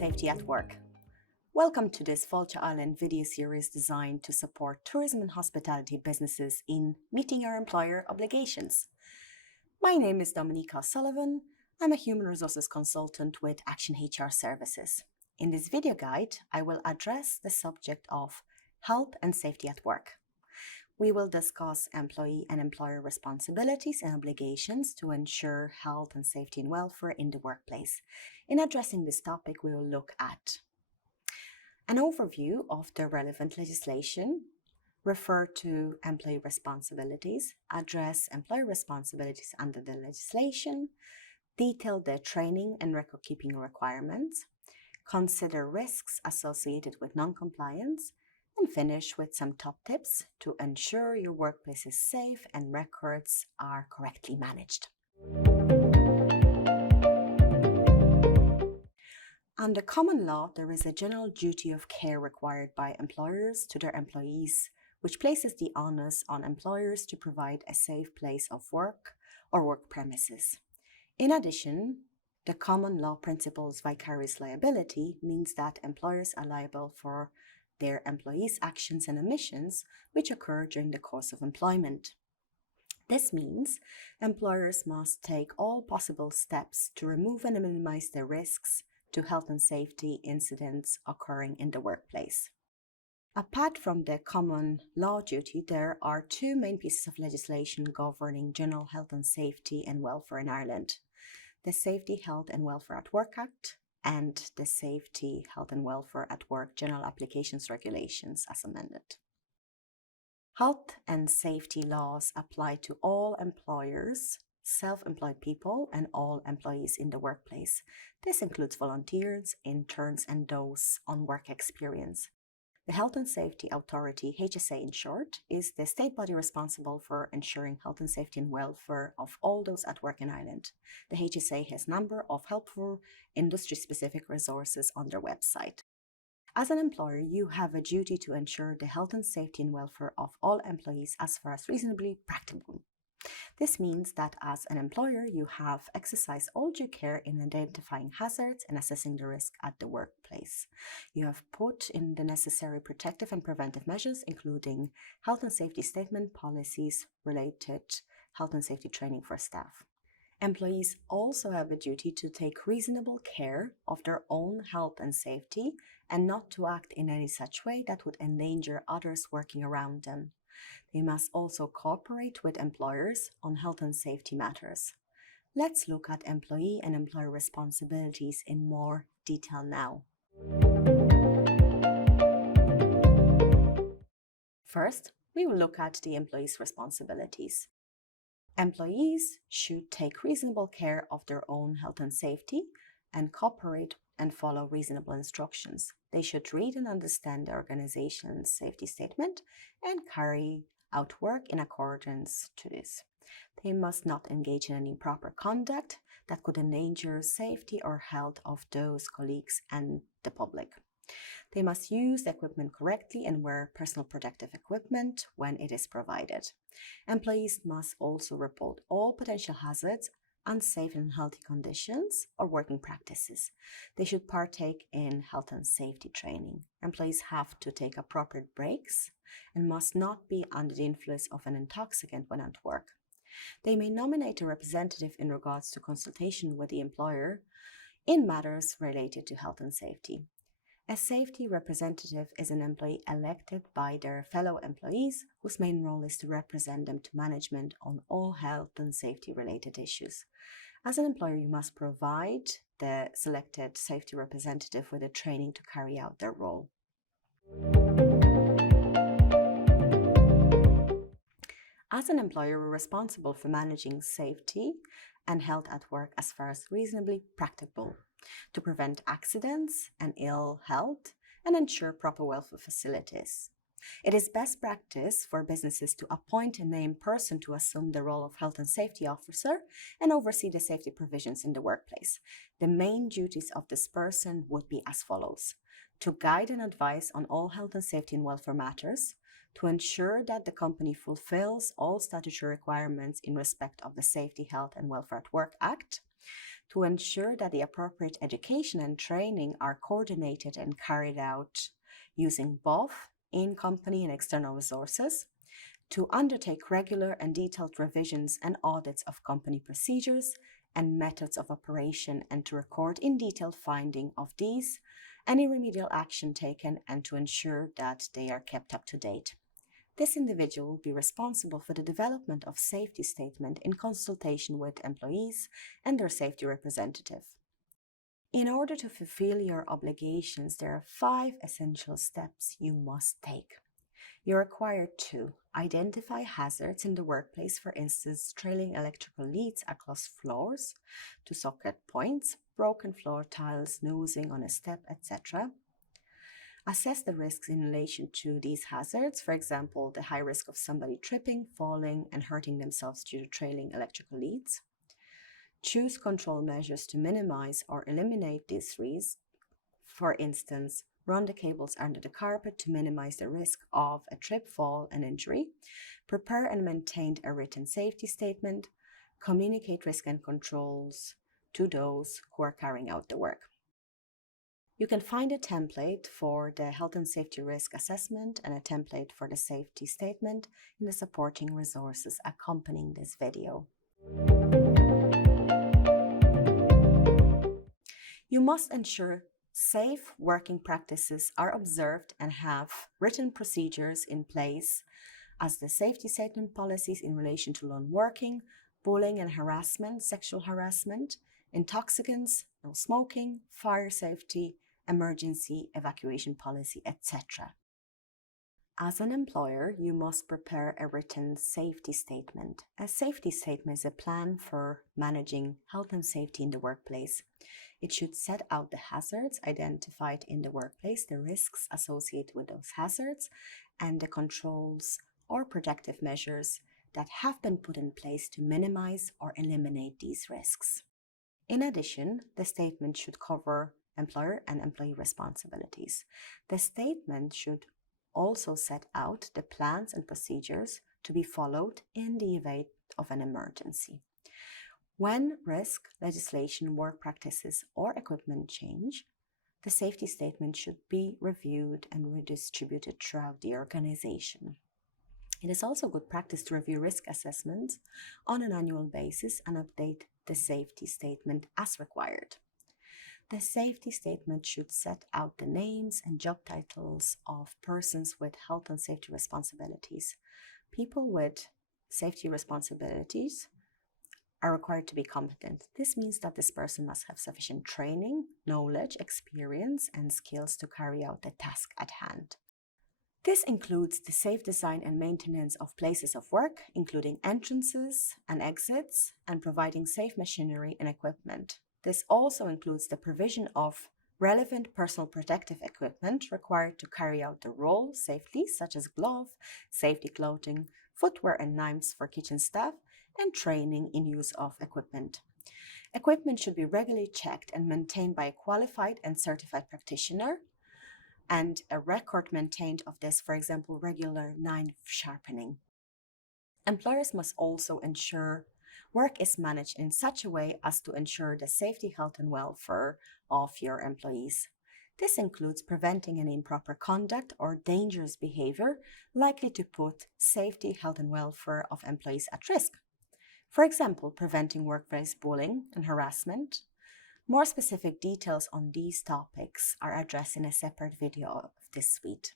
safety at work. Welcome to this Fáilte Island video series designed to support tourism and hospitality businesses in meeting our employer obligations. My name is Dominica Sullivan. I'm a human resources consultant with Action HR Services. In this video guide, I will address the subject of health and safety at work. We will discuss employee and employer responsibilities and obligations to ensure health and safety and welfare in the workplace. In addressing this topic, we will look at an overview of the relevant legislation, refer to employee responsibilities, address employer responsibilities under the legislation, detail the training and record-keeping requirements, consider risks associated with non-compliance, and finish with some top tips to ensure your workplace is safe and records are correctly managed. Under common law, there is a general duty of care required by employers to their employees, which places the onus on employers to provide a safe place of work or work premises. In addition, the common law principle's vicarious liability means that employers are liable for their employees' actions and omissions which occur during the course of employment. This means employers must take all possible steps to remove and minimize the risks to health and safety incidents occurring in the workplace. Apart from the common law duty, there are two main pieces of legislation governing general health and safety and welfare in Ireland: the Safety, Health and Welfare at Work Act and the Safety, Health and Welfare at Work General Applications Regulations as amended. Health and safety laws apply to all employers, self-employed people, and all employees in the workplace. This includes volunteers, interns, and those on work experience. The Health and Safety Authority, HSA in short, is the state body responsible for ensuring health and safety and welfare of all those at work in Ireland. The HSA has a number of helpful industry-specific resources on their website. As an employer, you have a duty to ensure the health and safety and welfare of all employees as far as reasonably practicable. This means that as an employer, you have exercised all due care in identifying hazards and assessing the risk at the workplace. You have put in the necessary protective and preventive measures, including health and safety statement, policies, related health and safety training for staff. Employees also have a duty to take reasonable care of their own health and safety and not to act in any such way that would endanger others working around them. They must also cooperate with employers on health and safety matters. Let's look at employee and employer responsibilities in more detail now. First, we will look at the employee's responsibilities. Employees should take reasonable care of their own health and safety and cooperate and follow reasonable instructions. They should read and understand the organization's safety statement and carry out work in accordance to this. They must not engage in any improper conduct that could endanger safety or health of those colleagues and the public. They must use the equipment correctly and wear personal protective equipment when it is provided. Employees must also report all potential hazards, unsafe and unhealthy conditions, or working practices. They should partake in health and safety training. Employees have to take appropriate breaks and must not be under the influence of an intoxicant when at work. They may nominate a representative in regards to consultation with the employer in matters related to health and safety. A safety representative is an employee elected by their fellow employees whose main role is to represent them to management on all health and safety related issues. As an employer, you must provide the selected safety representative with the training to carry out their role. As an employer, we're responsible for managing safety and health at work as far as reasonably practicable, to prevent accidents and ill health and ensure proper welfare facilities. It is best practice for businesses to appoint a named person to assume the role of health and safety officer and oversee the safety provisions in the workplace. The main duties of this person would be as follows: to guide and advise on all health and safety and welfare matters, to ensure that the company fulfills all statutory requirements in respect of the Safety, Health and Welfare at Work Act, to ensure that the appropriate education and training are coordinated and carried out using both in-company and external resources, to undertake regular and detailed revisions and audits of company procedures and methods of operation, and to record in detail finding of these, any remedial action taken, and to ensure that they are kept up to date. This individual will be responsible for the development of safety statement in consultation with employees and their safety representative. In order to fulfill your obligations, there are 5 essential steps you must take. You're required to identify hazards in the workplace, for instance, trailing electrical leads across floors to socket points, broken floor tiles, snoozing on a step, etc. Assess the risks in relation to these hazards, for example, the high risk of somebody tripping, falling, and hurting themselves due to trailing electrical leads. Choose control measures to minimize or eliminate these risks. For instance, run the cables under the carpet to minimize the risk of a trip, fall, and injury. Prepare and maintain a written safety statement. Communicate risk and controls to those who are carrying out the work. You can find a template for the health and safety risk assessment and a template for the safety statement in the supporting resources accompanying this video. You must ensure safe working practices are observed and have written procedures in place, as the safety statement policies in relation to lone working, bullying and harassment, sexual harassment, intoxicants, no smoking, fire safety, emergency evacuation policy, etc. As an employer, you must prepare a written safety statement. A safety statement is a plan for managing health and safety in the workplace. It should set out the hazards identified in the workplace, the risks associated with those hazards, and the controls or protective measures that have been put in place to minimize or eliminate these risks. In addition, the statement should cover employer and employee responsibilities. The statement should also set out the plans and procedures to be followed in the event of an emergency. When risk, legislation, work practices, or equipment change, the safety statement should be reviewed and redistributed throughout the organization. It is also good practice to review risk assessments on an annual basis and update the safety statement as required. The safety statement should set out the names and job titles of persons with health and safety responsibilities. People with safety responsibilities are required to be competent. This means that this person must have sufficient training, knowledge, experience, and skills to carry out the task at hand. This includes the safe design and maintenance of places of work, including entrances and exits, and providing safe machinery and equipment. This also includes the provision of relevant personal protective equipment required to carry out the role safely, such as glove, safety clothing, footwear and knives for kitchen staff, and training in use of equipment. Equipment should be regularly checked and maintained by a qualified and certified practitioner, and a record maintained of this, for example, regular knife sharpening. Employers must also ensure work is managed in such a way as to ensure the safety, health, and welfare of your employees. This includes preventing any improper conduct or dangerous behavior likely to put safety, health, and welfare of employees at risk. For example, preventing workplace bullying and harassment. More specific details on these topics are addressed in a separate video of this suite.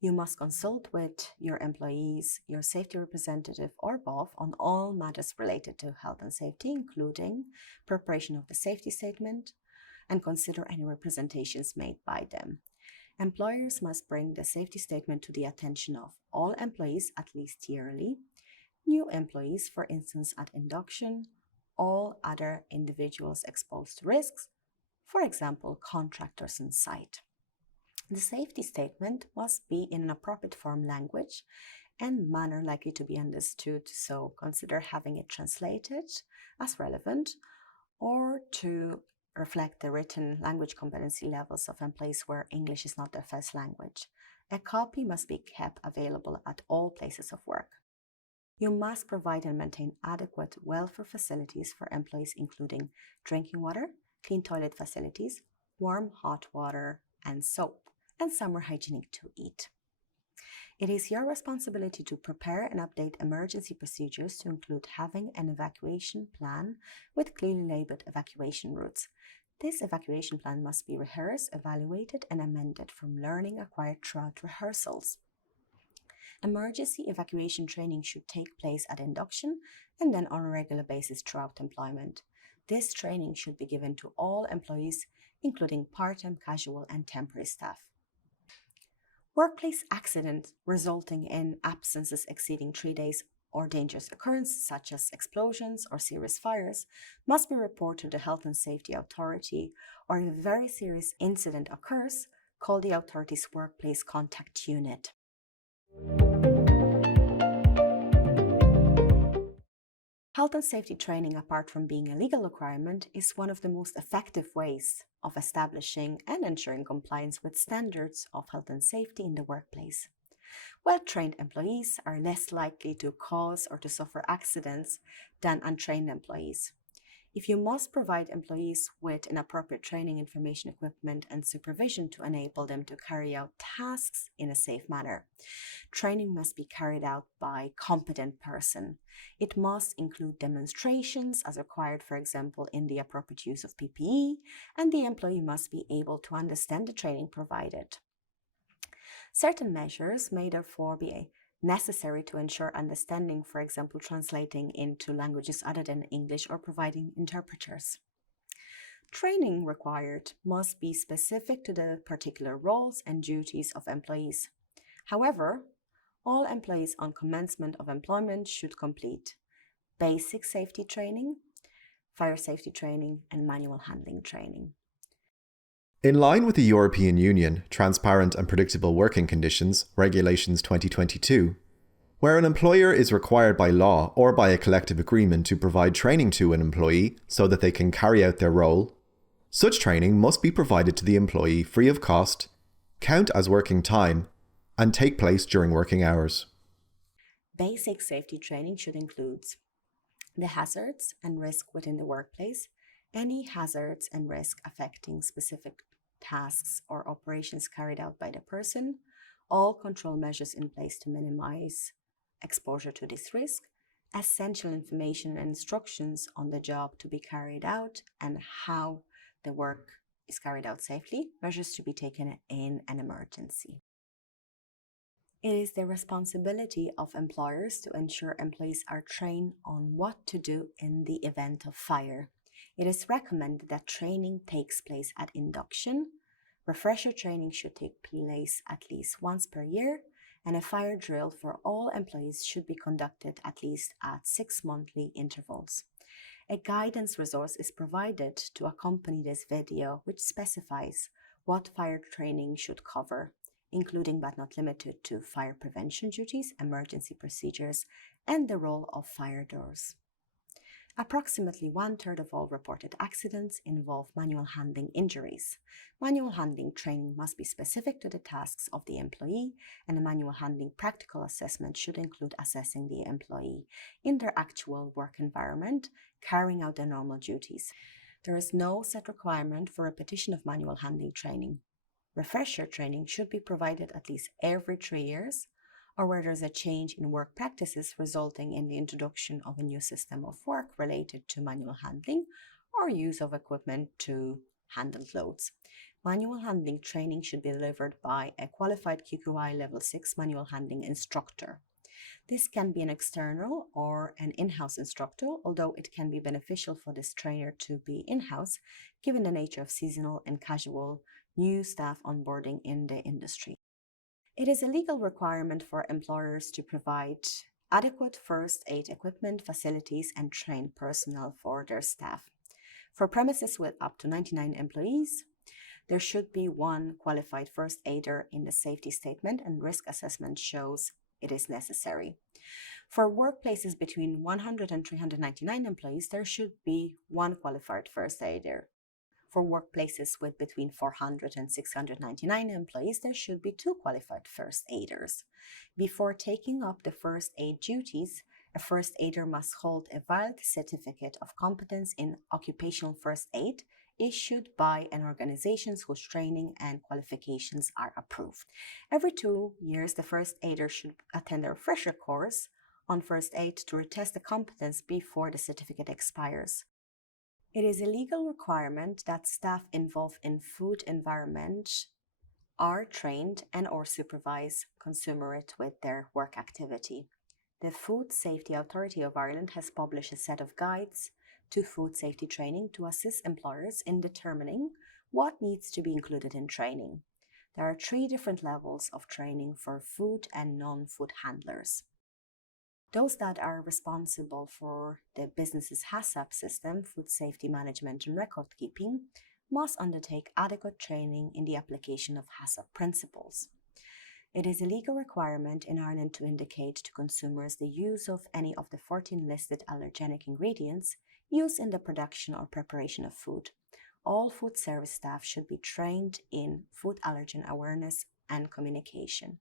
You must consult with your employees, your safety representative, or both on all matters related to health and safety, including preparation of the safety statement, and consider any representations made by them. Employers must bring the safety statement to the attention of all employees at least yearly. New employees, for instance, at induction, all other individuals exposed to risks, for example, contractors on site. The safety statement must be in an appropriate form, language, and manner likely to be understood, so consider having it translated as relevant, or to reflect the written language competency levels of employees where English is not their first language. A copy must be kept available at all places of work. You must provide and maintain adequate welfare facilities for employees, including drinking water, clean toilet facilities, warm hot water, and soap, and somewhere hygienic to eat. It is your responsibility to prepare and update emergency procedures to include having an evacuation plan with clearly labeled evacuation routes. This evacuation plan must be rehearsed, evaluated, and amended from learning acquired throughout rehearsals. Emergency evacuation training should take place at induction and then on a regular basis throughout employment. This training should be given to all employees, including part-time, casual, and temporary staff. Workplace accidents resulting in absences exceeding 3 days or dangerous occurrences such as explosions or serious fires must be reported to the Health and Safety Authority, or if a very serious incident occurs, call the authority's workplace contact unit. Health and safety training, apart from being a legal requirement, is one of the most effective ways of establishing and ensuring compliance with standards of health and safety in the workplace. Well-trained employees are less likely to cause or to suffer accidents than untrained employees. If you must provide employees with inappropriate training, information, equipment, and supervision to enable them to carry out tasks in a safe manner, training must be carried out by a competent person. It must include demonstrations as required, for example, in the appropriate use of PPE, and the employee must be able to understand the training provided. Certain measures may therefore be necessary to ensure understanding, for example, translating into languages other than English or providing interpreters. Training required must be specific to the particular roles and duties of employees. However, all employees on commencement of employment should complete basic safety training, fire safety training, and manual handling training. In line with the European Union Transparent and Predictable Working Conditions Regulations 2022, where an employer is required by law or by a collective agreement to provide training to an employee so that they can carry out their role, such training must be provided to the employee free of cost, count as working time, and take place during working hours. Basic safety training should include the hazards and risk within the workplace, any hazards and risk affecting specific tasks or operations carried out by the person, all control measures in place to minimize exposure to this risk, essential information and instructions on the job to be carried out and how the work is carried out safely, measures to be taken in an emergency. It is the responsibility of employers to ensure employees are trained on what to do in the event of fire. It is recommended that training takes place at induction. Refresher training should take place at least once per year, and a fire drill for all employees should be conducted at least at 6 monthly intervals. A guidance resource is provided to accompany this video, which specifies what fire training should cover, including but not limited to fire prevention duties, emergency procedures, and the role of fire doors. Approximately 1/3 of all reported accidents involve manual handling injuries. Manual handling training must be specific to the tasks of the employee, and a manual handling practical assessment should include assessing the employee in their actual work environment, carrying out their normal duties. There is no set requirement for repetition of manual handling training. Refresher training should be provided at least every 3 years, or where there's a change in work practices resulting in the introduction of a new system of work related to manual handling or use of equipment to handle loads. Manual handling training should be delivered by a qualified QQI Level 6 manual handling instructor. This can be an external or an in-house instructor, although it can be beneficial for this trainer to be in-house, given the nature of seasonal and casual new staff onboarding in the industry. It is a legal requirement for employers to provide adequate first aid equipment, facilities, and trained personnel for their staff. For premises with up to 99 employees, there should be one qualified first aider in the safety statement, and risk assessment shows it is necessary. For workplaces between 100 and 399 employees, there should be one qualified first aider. For workplaces with between 400 and 699 employees, there should be 2 qualified first aiders. Before taking up the first aid duties, A first aider must hold a valid certificate of competence in occupational first aid issued by an organization whose training and qualifications are approved. Every 2 years, the first aider should attend a refresher course on first aid to retest the competence before the certificate expires. It is a legal requirement that staff involved in food environment are trained and or supervise commensurate with their work activity. The Food Safety Authority of Ireland has published a set of guides to food safety training to assist employers in determining what needs to be included in training. There are 3 different levels of training for food and non-food handlers. Those that are responsible for the business's HACCP system, food safety management and record keeping, must undertake adequate training in the application of HACCP principles. It is a legal requirement in Ireland to indicate to consumers the use of any of the 14 listed allergenic ingredients used in the production or preparation of food. All food service staff should be trained in food allergen awareness and communication.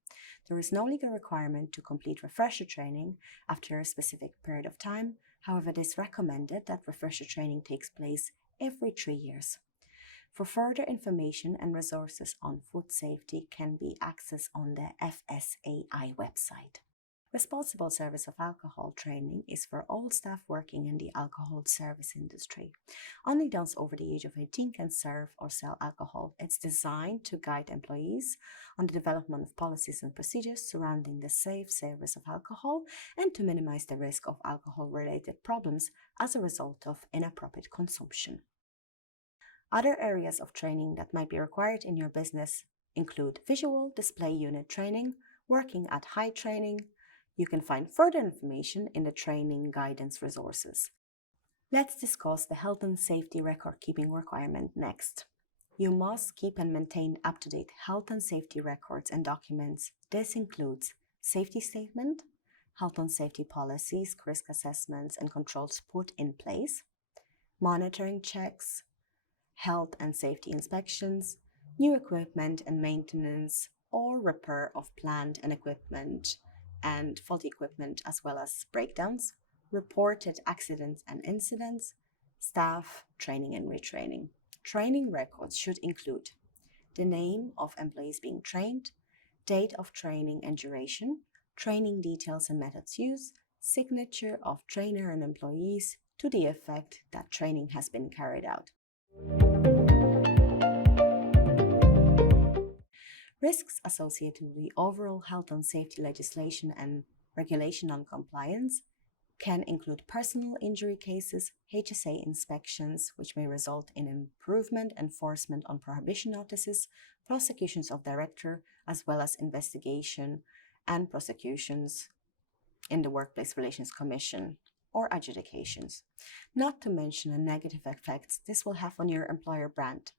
There is no legal requirement to complete refresher training after a specific period of time. However, it is recommended that refresher training takes place every 3 years. For further information and resources on food safety can be accessed on the FSAI website. Responsible service of alcohol training is for all staff working in the alcohol service industry. Only those over the age of 18 can serve or sell alcohol. It's designed to guide employees on the development of policies and procedures surrounding the safe service of alcohol and to minimize the risk of alcohol-related problems as a result of inappropriate consumption. Other areas of training that might be required in your business include visual display unit training, working at height training. You can find further information in the training guidance resources. Let's discuss the health and safety record keeping requirement next. You must keep and maintain up-to-date health and safety records and documents. This includes safety statement, health and safety policies, risk assessments and controls put in place, monitoring checks, health and safety inspections, new equipment and maintenance or repair of plant and equipment and faulty equipment as well as breakdowns, reported accidents and incidents, staff training and retraining. Training records should include the name of employees being trained, date of training and duration, training details and methods used, signature of trainer and employees to the effect that training has been carried out. Risks associated with the overall health and safety legislation and regulation non-compliance can include personal injury cases, HSA inspections, which may result in improvement enforcement on prohibition notices, prosecutions of director, as well as investigation and prosecutions in the Workplace Relations Commission or adjudications. Not to mention the negative effects this will have on your employer brand.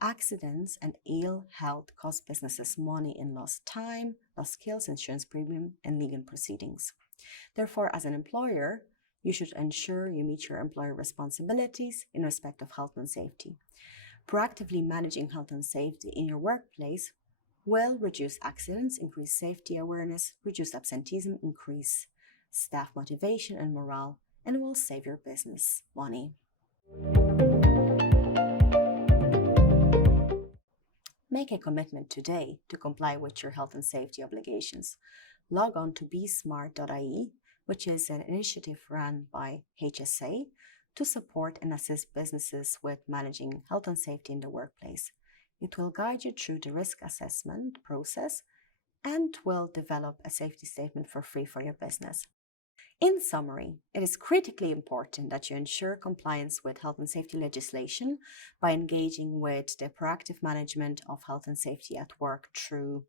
Accidents and ill health cost businesses money in lost time, lost skills, insurance premium, and legal proceedings. Therefore, as an employer, you should ensure you meet your employer responsibilities in respect of health and safety. Proactively managing health and safety in your workplace will reduce accidents, increase safety awareness, reduce absenteeism, increase staff motivation and morale, and will save your business money. Make a commitment today to comply with your health and safety obligations. Log on to besmart.ie, which is an initiative run by HSA to support and assist businesses with managing health and safety in the workplace. It will guide you through the risk assessment process and will develop a safety statement for free for your business. In summary, it is critically important that you ensure compliance with health and safety legislation by engaging with the proactive management of health and safety at work through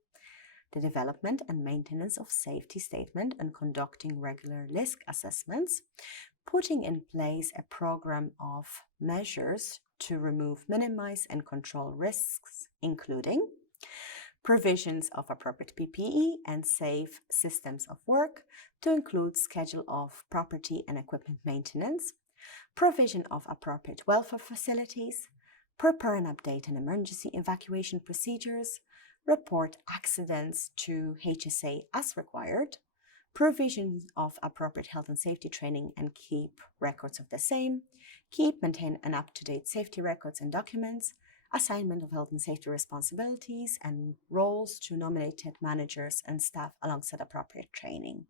the development and maintenance of safety statement and conducting regular risk assessments, putting in place a program of measures to remove, minimize, and control risks, including provisions of appropriate PPE and safe systems of work to include schedule of property and equipment maintenance, provision of appropriate welfare facilities, prepare and update an emergency evacuation procedures, report accidents to HSA as required, provision of appropriate health and safety training and keep records of the same, maintain and up-to-date safety records and documents, assignment of health and safety responsibilities and roles to nominated managers and staff alongside appropriate training.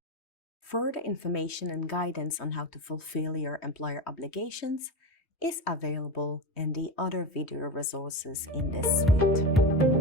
Further information and guidance on how to fulfill your employer obligations is available in the other video resources in this suite.